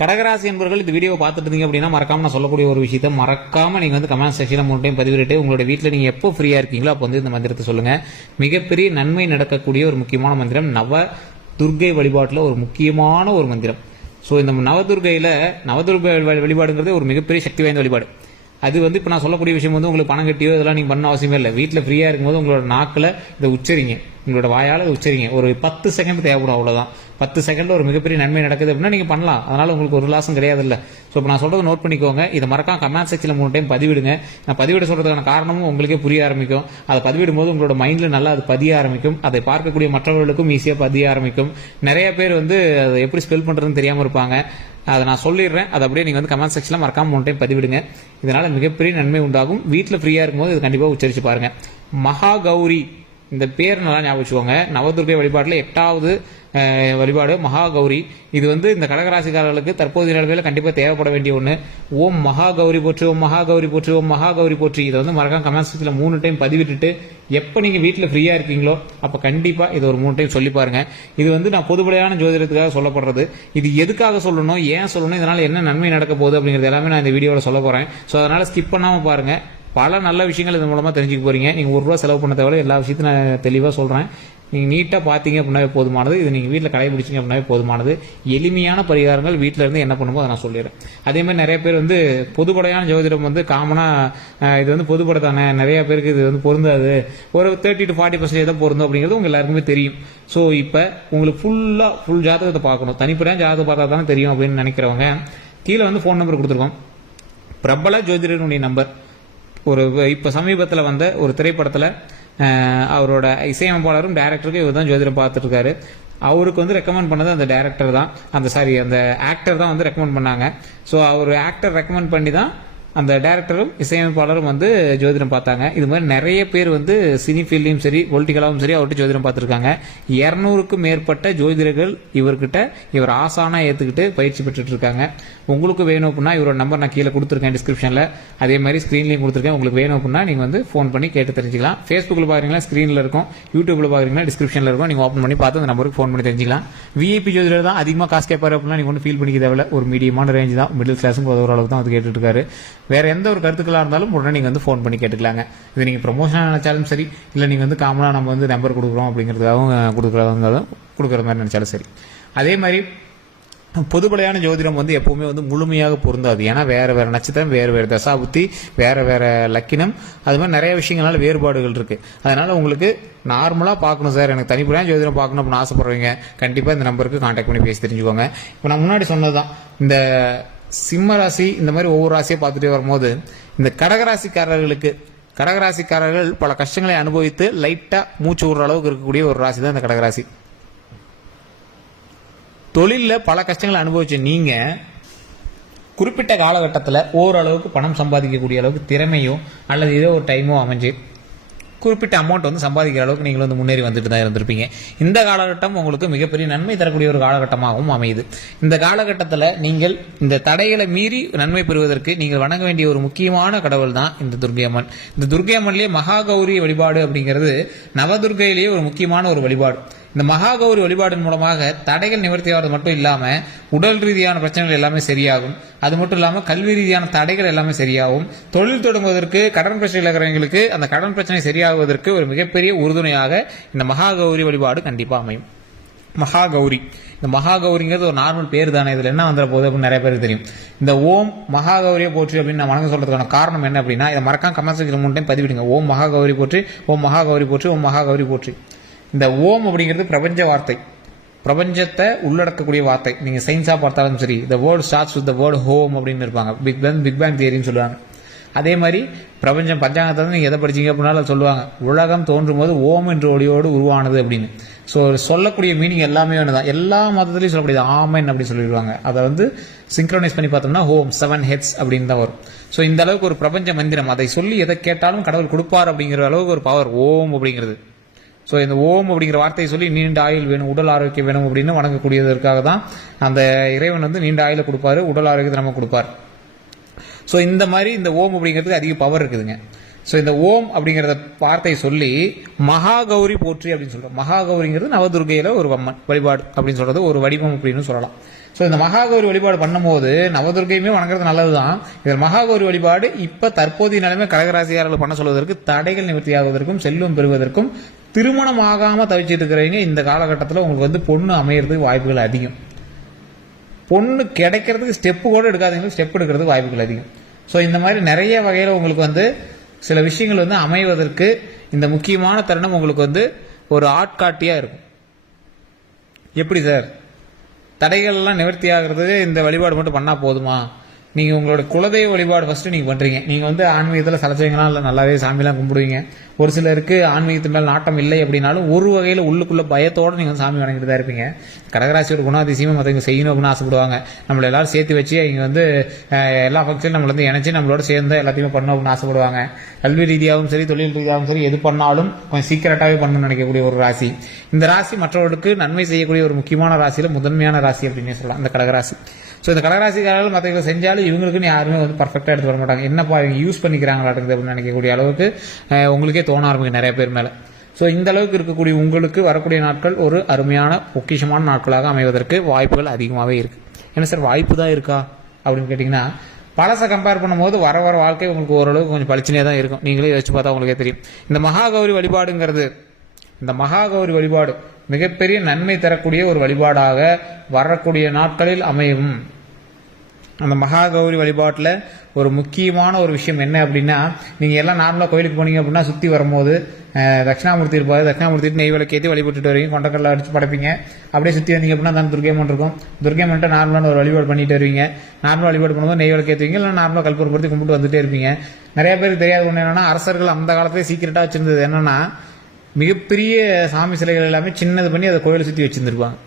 கடகராசி என்பவர்கள் இந்த வீடியோ பார்த்துட்டு இருந்தீங்க அப்படின்னா மறக்காம நான் சொல்லக்கூடிய ஒரு விஷயத்த மறக்காம நீங்க வந்து கமெண்ட் செக்ஷன்ல மூணு டைம் பதிவிட்டு உங்களோட வீட்டில் நீங்க எப்போ ஃப்ரீயா இருக்கீங்களோ அப்போ வந்து இந்த மந்திரத்தை சொல்லுங்க. மிகப்பெரிய நன்மை நடக்கக்கூடிய ஒரு முக்கியமான மந்திரம் நவ துர்க்கை வழிபாட்டில் ஒரு முக்கியமான ஒரு மந்திரம். ஸோ இந்த நவதுர்கையில் நவதுர்கை வழிபாடுங்கிறது ஒரு மிகப்பெரிய சக்தி வாய்ந்த வழிபாடு. அது வந்து இப்போ நான் சொல்லக்கூடிய விஷயம் வந்து உங்களுக்கு பணம் கட்டியோ இதெல்லாம் நீங்கள் பண்ண அவசியமே இல்லை. வீட்டில் ஃப்ரீயாக இருக்கும்போது உங்களோட நாக்கில் இதை உச்சரிங்க. உங்களோட வாயால் உச்சரிங்க. ஒரு பத்து செகண்ட் தேவைப்படும் அவ்வளோதான் பத்து செகண்டில் ஒரு மிகப்பெரிய நன்மை நடக்குது அப்படின்னா நீங்கள் பண்ணலாம். அதனால் உங்களுக்கு ஒரு லாசம் கிடையாது இல்லை ஸோ இப்போ நான் சொல்கிறத நோட் பண்ணிக்கோங்க. இதை மறக்காம கமெண்ட் செக்ஷனில் மூணு டைம் பதிவிடுங்க. நான் பதிவிட சொல்கிறதுக்கான காரணமும் உங்களுக்கே புரிய ஆரம்பிக்கும். அதை பதிவிடும் போது உங்களோட மைண்டில் நல்லா அது பதிய ஆரம்பிக்கும். அதை பார்க்கக்கூடிய மற்றவர்களுக்கும் ஈஸியாக பதிய ஆரம்பிக்கும். நிறைய பேர் வந்து அதை எப்படி ஸ்பெல் பண்ணுறதுன்னு தெரியாமல் இருப்பாங்க. அதை நான் சொல்லிடுறேன். அதை அப்படியே நீங்கள் வந்து கமெண்ட் செக்ஷனில் மறக்காம மூணு டைம் பதிவிடுங்க. இதனால் மிகப்பெரிய நன்மை உண்டாகும். வீட்டில் ஃப்ரீயாக இருக்கும்போது இது கண்டிப்பாக உச்சரித்து பாருங்க. மகா கௌரி இந்த பேர் நல்லா ஞாபகம் வச்சுக்கோங்க. வழிபாட்டில் எட்டாவது வழிபாடு மகா கௌரி இது வந்து இந்த கடகராசிக்காரர்களுக்கு தற்போதைய நிலைமையில் கண்டிப்பாக தேவைப்பட வேண்டிய ஒன்று ஓம் மகா கௌரி போற்று ஓம் மகா கௌரி போற்று ஓம் மகா கௌரி போற்று. இதை வந்து மறக்காம கமெண்ட் செக்ஷனில் மூணு டைம் பதிவிட்டுட்டு எப்போ நீங்கள் வீட்டில் ஃப்ரீயாக இருக்கீங்களோ அப்போ கண்டிப்பாக இது ஒரு மூணு டைம் சொல்லி பாருங்க. இது வந்து நான் பொதுப்படையான ஜோதிடத்துக்காக சொல்லப்படுறது. இது எதுக்காக சொல்லணும் ஏன் சொல்லணும் இதனால் என்ன நன்மை நடக்க போகுது அப்படிங்கிறது எல்லாமே நான் இந்த வீடியோவில் சொல்ல போகிறேன் ஸோ அதனால் ஸ்கிப் பண்ணாமல் பாருங்கள் பல நல்ல விஷயங்கள் இது மூலமாக தெரிஞ்சுக்க போறீங்க. நீங்கள் ஒரு ரூபா செலவு பண்ண தேவை எல்லா விஷயத்தையும் நான் தெளிவாக சொல்கிறேன் நீங்கள் நீட்டாக பார்த்தீங்க அப்படின்னாவே போதுமானது. இது நீங்கள் வீட்டில் கடைபிடிச்சிங்க அப்படின்னாவே போதுமானது. எளிமையான பரிகாரங்கள் வீட்டில் இருந்து என்ன பண்ணுமோ அதை நான் சொல்லிடுறேன். அதேமாதிரி நிறைய பேர் வந்து பொதுப்படையான ஜோதிடம் வந்து காமனாக இது வந்து பொதுப்படை தானே. நிறைய பேருக்கு இது வந்து பொருந்தாது. ஒரு தேர்ட்டி டு ஃபார்ட்டி பர்சன்டேஜ் தான் பொருந்தும் அப்படிங்கிறது உங்கள் எல்லாருக்குமே தெரியும். ஸோ இப்போ உங்களுக்கு ஃபுல்லாக ஃபுல் ஜாதகத்தை பார்க்கணும். தனிப்படையாக ஜாதகம் பார்த்தா தானே தெரியும் அப்படின்னு நினைக்கிறவங்க கீழே வந்து ஃபோன் நம்பர் கொடுத்துருக்கோம். பிரபல ஜோதிடனுடைய நம்பர் ஒரு இப்போ சமீபத்தில் வந்த ஒரு திரைப்படத்தில் அவரோட இசையமைப்பாளரும் டேரக்டருக்கும் இவர் தான் ஜோதிடம் பார்த்துருக்காரு அவருக்கு வந்து ரெக்கமெண்ட் பண்ணது அந்த டேரக்டர் தான். அந்த சாரி அந்த ஆக்டர் தான் வந்து ரெக்கமெண்ட் பண்ணாங்க. ஸோ அவர் ஆக்டர் ரெக்கமெண்ட் பண்ணி தான் அந்த டேரக்டரும் இசையமைப்பாளரும் வந்து ஜோதிடம் பார்த்தாங்க. இது மாதிரி நிறைய பேர் வந்து சினி ஃபீல்ட்லையும் சரி பொலிட்டிக்கலாகவும் சரி அவர்கிட்ட ஜோதிடம் பார்த்துருக்காங்க. இரநூறுக்கும் மேற்பட்ட ஜோதிடர்கள் இவர்கிட்ட இவர் ஆசானாக ஏற்றுக்கிட்டு பயிற்சி பெற்றுட்டு இருக்காங்க உங்களுக்கு வேணும் அப்படின்னா இவரோட நம்பர் நான் கீழே கொடுத்துருக்கேன் டிஸ்கிரிப்ஷனில் அதே மாதிரி ஸ்க்ரீன்லையும் கொடுத்துருக்கேன். உங்களுக்கு வேணும் அப்படின்னா நீங்கள் வந்து ஃபோன் பண்ணி கேட்டு தெரிஞ்சிக்கலாம். ஃபேஸ்புக்கில் பார்க்குறீங்களா? ஸ்க்ரீனில் இருக்கும். யூடியூப்பில் பார்க்குறீங்களா? டிஸ்கிரிப்ஷனில் இருக்கும். நீங்கள் ஓப்பன் பண்ணி பார்த்து அந்த நம்பருக்கு ஃபோன் பண்ணி தெரிஞ்சுக்கலாம். விஐபி ஜோதிடர் தான் அதிகமாக காசு கேட்பாரு அப்படின்னா நீங்கள் ஒன்றும் ஃபீல் பண்ணிக்க தேவையில்ல. ஒரு மீடியமான ரேஞ்ச் தான். மிடில் கிளாஸும் ஓரளவுக்கு தான் அது கேட்டுட்டு இருக்காரு வேற எந்த ஒரு கருத்துக்களாக இருந்தாலும் உடனே நீங்கள் வந்து ஃபோன் பண்ணி கேட்டுக்கலாங்க. இது நீங்கள் ப்ரொமோஷனாக நினைச்சாலும் சரி இல்லை நீங்கள் வந்து காமனாக நம்ம வந்து நம்பர் கொடுக்குறோம் அப்படிங்கிறதுக்காகவும் கொடுக்குறதா இருந்தாலும் கொடுக்குற மாதிரி நினைச்சாலும் சரி. அதே மாதிரி பொதுப்படையான ஜோதிடம் வந்து எப்பவுமே வந்து முழுமையாக பொருந்தாது. ஏன்னா வேற வேற நட்சத்திரம் வேறு வேறு தசாபுத்தி வேற வேற லக்கினம் அது மாதிரி நிறைய விஷயங்களால வேறுபாடுகள் இருக்கு. அதனால உங்களுக்கு நார்மலாக பார்க்கணும் சார். எனக்கு தனிப்படையான ஜோதிடம் பார்க்கணும் அப்படின்னு ஆசைப்படுறீங்க கண்டிப்பாக இந்த நம்பருக்கு கான்டாக்ட் பண்ணி பேசி தெரிஞ்சுக்கோங்க. இப்போ நான் முன்னாடி சொன்னது தான் இந்த சிம்ம ராசி இந்த மாதிரி ஒவ்வொரு ராசியை பார்த்துட்டே வரும்போது இந்த கடகராசிக்காரர்களுக்கு கடகராசிக்காரர்கள் பல கஷ்டங்களை அனுபவித்து லைட்டாக மூச்சு விடுற அளவுக்கு இருக்கக்கூடிய ஒரு ராசி தான் இந்த கடகராசி. தொழிலில் பல கஷ்டங்களை அனுபவிச்ச நீங்கள் குறிப்பிட்ட காலகட்டத்தில் ஓரளவுக்கு பணம் சம்பாதிக்கக்கூடிய அளவுக்கு திறமையோ அல்லது ஏதோ ஒரு டைமோ அமைஞ்சு குறிப்பிட்ட அமௌண்ட் வந்து சம்பாதிக்கிற அளவுக்கு நீங்கள் வந்து முன்னேறி வந்துட்டு தான் இருந்திருப்பீங்க. இந்த காலகட்டம் உங்களுக்கு மிகப்பெரிய நன்மை தரக்கூடிய ஒரு காலகட்டமாகவும் அமையுது. இந்த காலகட்டத்தில் நீங்கள் இந்த தடைகளை மீறி நன்மை பெறுவதற்கு நீங்கள் வணங்க வேண்டிய ஒரு முக்கியமான கடவுள் தான் இந்த துர்க்கை அம்மன் இந்த துர்க்கை அம்மன்லேயே மகா கௌரி வழிபாடு அப்படிங்கிறது நவதுர்க்கையிலேயே ஒரு முக்கியமான ஒரு வழிபாடு. இந்த மகாகௌரி வழிபாடின் மூலமாக தடைகள் நிவர்த்தி ஆகிறது மட்டும் இல்லாம உடல் ரீதியான பிரச்சனைகள் எல்லாமே சரியாகும். அது மட்டும் இல்லாம கல்வி ரீதியான தடைகள் எல்லாமே சரியாகும். தொழில் தொடங்குவதற்கு கடன் பிரச்சனை இருக்கிறவங்களுக்கு அந்த கடன் பிரச்சனை சரியாகுவதற்கு ஒரு மிகப்பெரிய உறுதுணையாக இந்த மகாகௌரி வழிபாடு கண்டிப்பா அமையும். மகாகௌரி. இந்த மகாகௌரிங்கிறது ஒரு நார்மல் பேர் தானே. இதுல என்ன வந்துட போகுது அப்படின்னு நிறைய பேருக்கு தெரியும். இந்த ஓம் மகாகௌரியை போற்றி அப்படின்னு நான் வணக்கம் சொல்றதுக்கான காரணம் என்ன அப்படின்னா இதை மறக்காம கமெண்ட் செக்ஷன் மூணு டைம் பதிவிடுங்க. ஓம் மகாகௌரி போற்றி ஓம் மகாகௌரி போற்றி ஓம் மகாகௌரி போற்றி. இந்த ஓம் அப்படிங்கிறது பிரபஞ்ச வார்த்தை. பிரபஞ்சத்தை உள்ளடக்கக்கூடிய வார்த்தை. நீங்க சயின்ஸா பார்த்தாலும் சரி the word starts with the word home அப்படின்னு இருப்பாங்க. பிக் பேங் பிக் பேங் தியரின்னு சொல்லுவாங்க. அதே மாதிரி பிரபஞ்சம் பஞ்சாங்கத்தை நீங்கள் நீங்க எதை படிச்சீங்க அப்படின்னாலும் சொல்லுவாங்க. உலகம் தோன்றும் போது ஓம் என்ற ஒளியோடு உருவானது அப்படின்னு. ஸோ சொல்லக்கூடிய மீனிங் எல்லாமே ஒன்று எல்லா மதத்துலையும் சொல்லக்கூடியது ஆமன் அப்படி சொல்லிடுவாங்க. அதை வந்து சிங்க்ரனைஸ் பண்ணி பார்த்தோம்னா ஹோம் செவன் ஹெட்ஸ் அப்படின்னு தான் வரும். ஸோ இந்த அளவுக்கு ஒரு பிரபஞ்ச மந்திரம். அதை சொல்லி எதை கேட்டாலும் கடவுள் கொடுப்பார் அப்படிங்கிற அளவுக்கு ஒரு பவர் ஓம் அப்படிங்கிறது. ஸோ இந்த ஓம் அப்படிங்கிற வார்த்தையை சொல்லி நீண்ட ஆயுள் வேணும் உடல் ஆரோக்கியம் வேணும் அப்படின்னு வணங்கக்கூடியதற்காக தான் அந்த இறைவன் வந்து நீண்ட ஆயுளை கொடுப்பாரு உடல் ஆரோக்கியத்தை நம்ம கொடுப்பார். ஸோ இந்த மாதிரி இந்த ஓம் அப்படிங்கிறதுக்கு அதிக பவர் இருக்குதுங்க. ஸோ இந்த ஓம் அப்படிங்கிறத வார்த்தை சொல்லி மகாகௌரி போற்றி அப்படின்னு சொல்றோம். மகாகௌரிங்கிறது நவதுர்கையில ஒரு வம்மன் வழிபாடு அப்படின்னு சொல்றது ஒரு வடிவம் அப்படின்னு சொல்லலாம். ஸோ இந்த மகாகௌரி வழிபாடு பண்ணும்போது நவதுர்கையுமே வணங்குறது நல்லதுதான். இதில் மகாகௌரி வழிபாடு இப்போ தற்போதைய நிலைமை கடகராசியாளர்கள் பண்ண சொல்வதற்கு தடைகள் நிவர்த்தியாவதற்கும் செல்வம் பெறுவதற்கும் திருமணம் ஆகாமல் தவிச்சிட்டு இருக்கிறவங்க இந்த காலகட்டத்தில் உங்களுக்கு வந்து பொண்ணு அமையிறதுக்கு வாய்ப்புகள் அதிகம். பொண்ணு கிடைக்கிறதுக்கு ஸ்டெப்பு கூட எடுக்காதீங்க ஸ்டெப் எடுக்கிறதுக்கு வாய்ப்புகள் அதிகம். ஸோ இந்த மாதிரி நிறைய வகையில் உங்களுக்கு வந்து சில விஷயங்கள் வந்து அமைவதற்கு இந்த முக்கியமான தருணம் உங்களுக்கு வந்து ஒரு ஆட்காட்டியாக இருக்கும். எப்படி சார்? தடைகள்லாம் நிவர்த்தி ஆகிறது இந்த வழிபாடு மட்டும் பண்ணால் போதுமா? நீங்கள் உங்களோட குலதெய்வ வழிபாடு ஃபஸ்ட்டு நீங்கள் பண்ணுறீங்க நீங்கள் வந்து ஆன்மீகத்தில் சலச்சவங்களா இல்லை நல்லாவே சாமிலாம் கும்பிடுவீங்க. ஒரு சிலருக்கு ஆன்மீகத்து மேல் நாட்டம் இல்லை அப்படின்னாலும் ஒரு வகையில் உள்ளுக்குள்ள பயத்தோடு நீங்கள் சாமி வணங்கிட்டு தான் இருப்பீங்க. கடகராசியோட குணாதிசயமாக மற்றவங்க செய்யணும் அப்படின்னு ஆசைப்படுவாங்க. நம்மள எல்லாரும் சேர்த்து வச்சு இங்கே வந்து எல்லா ஃபங்க்ஷனும் நம்மள வந்து இணைச்சி நம்மளோட சேர்ந்து எல்லாத்தையுமே பண்ணணும் அப்படின்னு ஆசைப்படுவாங்க. கல்வி ரீதியாகவும் சரி தொழில் ரீதியாகவும் சரி எது பண்ணாலும் கொஞ்சம் சீக்கிரட்டாகவே பண்ணணும்னு நினைக்கக்கூடிய ஒரு ராசி. இந்த ராசி மற்றவர்களுக்கு நன்மை செய்யக்கூடிய ஒரு முக்கியமான ராசியில் முதன்மையான ராசி அப்படின்னு சொல்லலாம். இந்த கடகராசி. ஸோ இந்த கடகராசிக்காரர்கள் மற்றவங்க செஞ்சாலும் இவங்களுக்குன்னு யாருமே வந்து பர்ஃபெக்டாக எடுத்து வர மாட்டாங்க. என்னப்பா இவங்க யூஸ் பண்ணிக்கிறாங்களாட்டுக்குது அப்படின்னு நினைக்கக்கூடிய அளவுக்கு உங்களுக்கே தோண ஆரம்பிக்கும் நிறைய பேர் மேலே. ஸோ இந்த அளவுக்கு இருக்கக்கூடிய உங்களுக்கு வரக்கூடிய நாட்கள் ஒரு அருமையான பொக்கிஷமான நாட்களாக அமைவதற்கு வாய்ப்புகள் அதிகமாகவே இருக்கு. என்ன சார் வாய்ப்பு தான் இருக்கா? அப்படின்னு கேட்டிங்கன்னா பழசை கம்பேர் பண்ணும்போது வர வர வாழ்க்கை உங்களுக்கு ஓரளவுக்கு கொஞ்சம் பளிச்சினே தான் இருக்கும். நீங்களே யோசிச்சு பார்த்தா உங்களுக்கே தெரியும். இந்த மகாகௌரி வழிபாடுங்கிறது இந்த மகாகௌரி வழிபாடு மிகப்பெரிய நன்மை தரக்கூடிய ஒரு வழிபாடாக வரக்கூடிய நாட்களில் அமையும். அந்த மகாகௌரி வழிபாட்டில் ஒரு முக்கியமான ஒரு விஷயம் என்ன அப்படின்னா நீங்கள் எல்லாம் நார்மலாக கோயிலுக்கு போனீங்க அப்படின்னா சுற்றி வரும்போது தட்சிணாமூர்த்தி இருப்பார். தட்சிணாமூர்த்தி நெய் விளக்கேற்றி வழிபட்டுட்டு வருவீங்க. கொண்டக்கடலை அடிச்சு படைப்பீங்க. அப்படியே சுற்றி வந்தீங்க அப்படின்னா தான் துர்கைமன் இருக்கும். துர்கைமன்ட்ட நார்மலான ஒரு வழிபாடு பண்ணிட்டு வருவீங்க. நார்மலாக வழிபாடு பண்ணும்போது நெய் விளக்கேற்றுவீங்க இல்லை நார்மலாக கல்பூரப்படுத்தி கும்பிட்டு வந்துட்டே இருப்பீங்க. நிறைய பேருக்கு தெரியாத ஒன்று என்னென்னா அரசர்கள் அந்த காலத்திலே சீக்கிரட்டாக வச்சுருந்தது என்னென்னா மிகப்பெரிய சாமி சிலைகள் எல்லாமே சின்னது பண்ணி அதை கோயிலை சுற்றி வச்சுருந்துருப்பாங்க.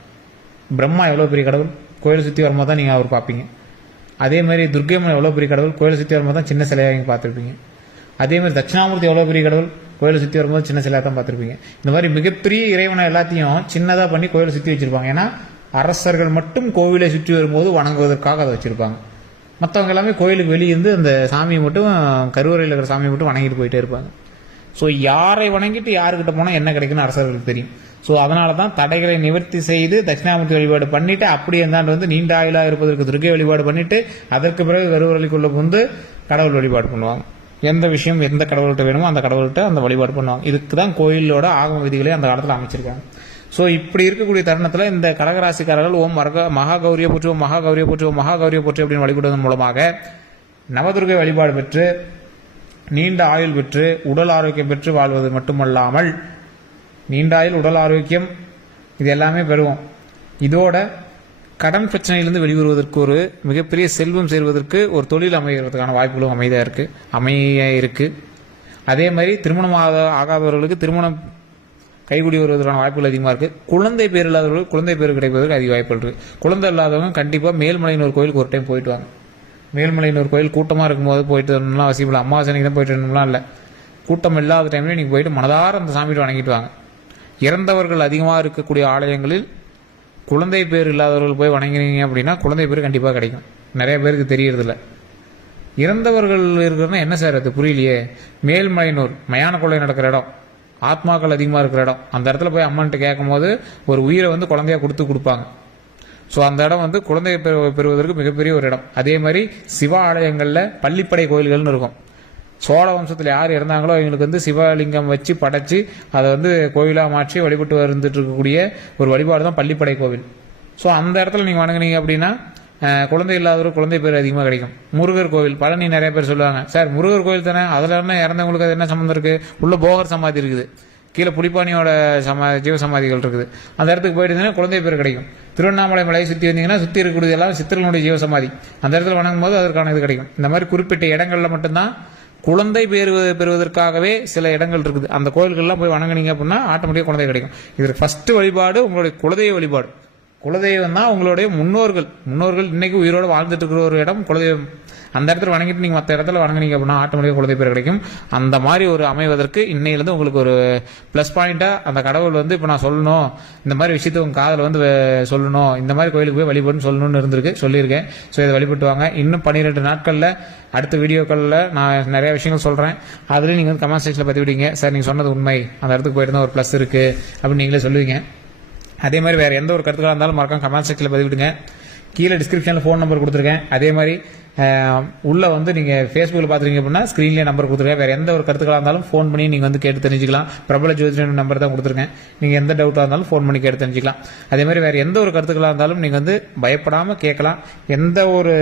பிரம்மா எவ்வளோ பெரிய கடவுள்? கோயிலை சுற்றி வரும்போது தான் நீங்கள் அவர் பார்ப்பீங்க. அதே மாதிரி துர்க்கையம்மன் எவ்வளோ பெரிய கடவுள்? கோயிலை சுற்றி வரும்போது தான் சின்ன சிலையாக நீங்கள் பார்த்துருப்பீங்க. அதே மாதிரி தட்சிணாமூர்த்தி எவ்வளோ பெரிய கடவுள்? கோயிலை சுற்றி வரும்போது சின்ன சிலையாக தான் பார்த்துருப்பீங்க. இந்த மாதிரி மிகப்பெரிய இறைவனை எல்லாத்தையும் சின்னதாக பண்ணி கோயிலை சுற்றி வச்சுருப்பாங்க. ஏன்னா அரசர்கள் மட்டும் கோவிலை சுற்றி வரும்போது வணங்குவதற்காக அதை வச்சுருப்பாங்க. மற்றவங்க எல்லாமே கோயிலுக்கு வெளியே இருந்து அந்த சாமியை மட்டும் கருவறையில் இருக்கிற சாமியை மட்டும் வணங்கிட்டு போயிட்டே இருப்பாங்க. ஸோ யாரை வணங்கிட்டு யாருக்கிட்ட போனால் என்ன கிடைக்குன்னு அரசர்களுக்கு தெரியும். ஸோ அதனால தான் தடைகளை நிவர்த்தி செய்து தட்சிணாமூர்த்தி வழிபாடு பண்ணிட்டு அப்படியே இருந்தாண்டு வந்து நீண்ட ஆயுளா இருப்பதற்கு துர்க்கை வழிபாடு பண்ணிட்டு அதற்கு பிறகு கருவறைக்குள்ள வந்து கடவுள் வழிபாடு பண்ணுவாங்க எந்த விஷயம் எந்த கடவுள்கிட்ட வேணுமோ அந்த கடவுள்கிட்ட அந்த வழிபாடு பண்ணுவாங்க இதுக்கு தான் கோயிலோட ஆகம விதிகளை அந்த காலத்தில் அமைச்சிருக்காங்க. ஸோ இப்படி இருக்கக்கூடிய தருணத்தில் இந்த கடகராசிக்காரர்கள் ஓம் மரக மகாகௌரியை போற்றுவோம் மகாகௌரியை போற்றுவோம் மகாகௌரியை போற்று அப்படின்னு வழிபடுவதன் மூலமாக நவதுர்கை வழிபாடு பெற்று நீண்ட ஆயுள் பெற்று உடல் ஆரோக்கியம் பெற்று வாழ்வது மட்டுமல்லாமல் நீண்டாயில் உடல் ஆரோக்கியம் இது எல்லாமே பெறுவோம். இதோட கடன் பிரச்சனையிலிருந்து வெளிவருவதற்கு ஒரு மிகப்பெரிய செல்வம் சேர்வதற்கு ஒரு தொழில் அமைகிறதுக்கான வாய்ப்புகளும் அமைதியாக இருக்குது அமைய இருக்குது அதே மாதிரி திருமணம் ஆகாத- ஆகாதவர்களுக்கு திருமணம் கைகூடி வருவதற்கான வாய்ப்புகள் அதிகமாக இருக்குது குழந்தை பேர் இல்லாதவர்களுக்கு குழந்தை பேர் கிடைப்பதற்கு அதிக வாய்ப்புகள் இருக்குது குழந்தை இல்லாதவங்க கண்டிப்பாக மேல்மலையினூர் கோயிலுக்கு ஒரு டைம் போயிட்டு வாங்க. மேல்மலையினூர் கோயில் கூட்டமாக இருக்கும்போது போயிட்டு வரணும்லாம் அவசியம் இல்லை. அமாவாசனைக்கு தான் போயிட்டு வரணும்லாம் இல்லை. கூட்டம் இல்லாத டைம்ல நீங்கள் போயிட்டு மனதார அந்த சாமியை வணங்கிட்டு வாங்க. இறந்தவர்கள் அதிகமாக இருக்கக்கூடிய ஆலயங்களில் குழந்தை பேர் இல்லாதவர்கள் போய் வணங்கினீங்க அப்படின்னா குழந்தை பேர் கண்டிப்பாக கிடைக்கும். நிறைய பேருக்கு தெரியறதில்ல. இறந்தவர்கள் இருக்கிறதுனா என்ன சார் அது? புரியலையே. மேல்மலையனூர் மயான கொள்ளை நடக்கிற இடம். ஆத்மாக்கள் அதிகமாக இருக்கிற இடம். அந்த இடத்துல போய் அம்மன்ட்டு கேட்கும்போது ஒரு உயிரை வந்து குழந்தையாக கொடுத்து கொடுப்பாங்க. ஸோ அந்த இடம் வந்து குழந்தையை பெறுவதற்கு மிகப்பெரிய ஒரு இடம். அதே மாதிரி சிவ ஆலயங்களில் பள்ளிப்படை கோயில்கள்னு இருக்கும். சோழ வம்சத்தில் யார் இறந்தாங்களோ அவங்களுக்கு வந்து சிவலிங்கம் வச்சு படைச்சு அதை வந்து கோயிலாக மாற்றி வழிபட்டு வந்துட்டு இருக்கக்கூடிய ஒரு வழிபாடு தான் பள்ளிப்படை கோவில். ஸோ அந்த இடத்துல நீங்கள் வணங்குனீங்க அப்படின்னா குழந்தை இல்லாதவரும் குழந்தை பேர் அதிகமாக கிடைக்கும். முருகர் கோவில் பழனி நிறைய பேர் சொல்லுவாங்க. சார் முருகர் கோவில் தானே? அதில் என்ன இறந்தவங்களுக்கு அது என்ன சம்மந்தம் இருக்குது உள்ள போகர் சமாதி இருக்குது. கீழே புலிப்பாணியோட சமா ஜீவ சமாதிகள் இருக்குது. அந்த இடத்துக்கு போயிட்டு குழந்தை பேர் கிடைக்கும். திருவண்ணாமலை மலையை சுற்றி வந்தீங்கன்னா சுற்றி இருக்கக்கூடியது எல்லாம் சித்திரனுடைய ஜீவ சமாதி. அந்த இடத்துல வணங்கும் போது அதற்கான இது கிடைக்கும். இந்த மாதிரி குறிப்பிட்ட இடங்களில் மட்டும்தான் குழந்தை பெறுவது பெறுவதற்காகவே சில இடங்கள் இருக்குது. அந்த கோயில்கள்லாம் போய் வணங்குனீங்க அப்படின்னா ஆட்டோமேட்டிக்காக குழந்தை கிடைக்கும். இதற்கு ஃபர்ஸ்ட் வழிபாடு உங்களுடைய குலதெய்வ வழிபாடு. குலதெய்வம் தான் உங்களுடைய முன்னோர்கள். முன்னோர்கள் இன்னைக்கு உயிரோடு வாழ்ந்துட்டு இருக்கிற ஒரு இடம் குலதெய்வம். அந்த இடத்துல வணங்கிட்டு நீங்கள் மற்ற இடத்துல வணங்குனீங்க அப்படின்னா ஆட்டோமேட்டிக்காக குழந்தை பேர் கிடைக்கும். அந்த மாதிரி ஒரு அமைவதற்கு இன்னையிலேருந்து உங்களுக்கு ஒரு ப்ளஸ் பாயிண்ட்டாக அந்த கடவுள் வந்து இப்போ நான் சொல்லணும். இந்த மாதிரி விஷயத்தை உங்கள் காதில் வந்து சொல்லணும். இந்த மாதிரி கோயிலுக்கு போய் வழிபடுன்னு சொல்லணும்னு இருந்திருக்கு சொல்லியிருக்கேன். ஸோ இதை வழிபட்டு வாங்க. இன்னும் பன்னிரெண்டு நாட்களில் அடுத்த வீடியோக்களில் நான் நிறைய விஷயங்கள் சொல்கிறேன் அதுலேயும் நீங்கள் வந்து கமெண்ட் செக்ஷனில் பதிவிடுங்க சார் நீங்கள் சொன்னது உண்மை. அந்த இடத்துக்கு போயிருந்தா ஒரு ப்ளஸ் இருக்குது அப்படின்னு நீங்களே சொல்லுவீங்க. அதே மாதிரி வேறு எந்த ஒரு கருத்துக்களாக இருந்தாலும் மறக்காம கமெண்ட் செக்ஷனில் பதிவிடுங்க. கீழே டிஸ்கிரிப்ஷனில் ஃபோன் நம்பர் கொடுத்துருக்கேன். அதே மாதிரி உள்ளே வந்து நீங்கள் ஃபேஸ்புக்கில் பார்த்துருக்கீங்க அப்படின்னா ஸ்க்ரீன்லேயே நம்பர் கொடுத்துருக்கேன். வேறு எந்த ஒரு கருத்துக்களாக இருந்தாலும் ஃபோன் பண்ணி நீங்கள் வந்து கேட்டு தெரிஞ்சுக்கலாம். பிரபல ஜோதிடன் நம்பர் தான் கொடுத்துருக்கேன். நீங்கள் எந்த டவுட்டாக இருந்தாலும் ஃபோன் பண்ணி கேட்டு தெரிஞ்சுக்கலாம். அதே மாதிரி வேறு எந்த ஒரு கருத்துக்களாக இருந்தாலும் நீங்கள் வந்து பயப்படாமல் கேட்கலாம். எந்த ஒரு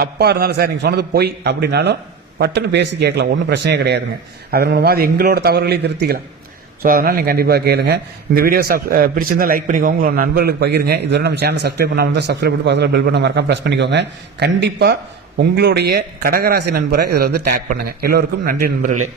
தப்பாக இருந்தாலும் சார் நீங்கள் சொன்னது பொய் அப்படின்னாலும் பட்டுன்னு பேசி கேட்கலாம். ஒன்றும் பிரச்சனையே கிடையாதுங்க. அதன் மூலமாக அது எங்களோட தவறுகளையும் திருத்திக்கலாம். ஸோ அதனால் நீங்கள் கண்டிப்பாக கேளுங்க. இந்த வீடியோ சப் பிடிச்சிருந்தால் லைக் பண்ணிக்கோங்க. உங்களோட நண்பர்களுக்கு பகிருங்க. இதுவரை நம்ம சேனல் சப்ஸ்கிரைப் பண்ணாமல் தான் சப்ஸ்கிரைப் பண்ணி பக்கத்தில் பெல் பண்ண மறக்காம ப்ரெஸ் பண்ணிக்கோங்க. கண்டிப்பாக உங்களுடைய கடகராசி நண்பரை இதில் வந்து டேக் பண்ணுங்கள் எல்லோருக்கும் நன்றி நண்பர்களே.